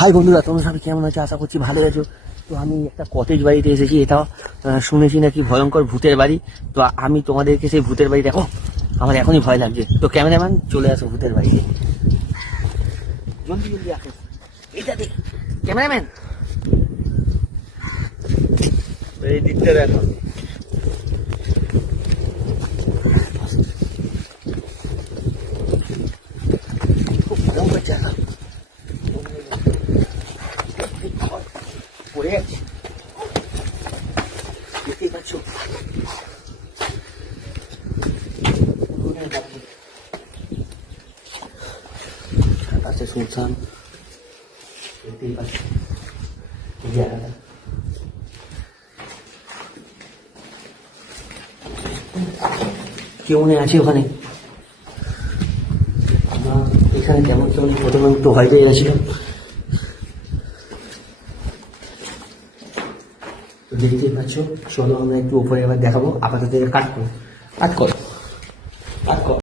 High বন্ধুরা, তোমরা সবাই কেমন আছো? আশা করছি ভালো আছো। তো আমি একটা কটেজ বাড়িতে এসেছি। এটাও শুনেছি নাকি ভয়ঙ্কর ভূতের বাড়ি। তো আমি তোমাদেরকে সেই ভূতের বাড়ি দেখো, আমার এখনই ভয় লাগছে। তো ক্যামেরাম্যান চলে আসো ভূতের বাড়িতে, জলদি জলদি আসো। এইটা দেখ ক্যামেরাম্যান, এই দিকটা দেখো। খুব ভয়ঙ্কর জায়গা। পড়ে যাচ্ছে, দেখতেই পাচ্ছ। চারপাশে শুনশান, দেখতেই পাচ্ছ এই জায়গাটা। কেউ মনে আছে ওখানে? এখানে কেমন কেমন প্রথমে একটু ভয় পেয়ে গেছিলাম। তো দেখতেই পাচ্ছ, চলো আমরা একটু উপরে এবার দেখাবো। আপাতত কাট করো, কাট করো, কাট করো।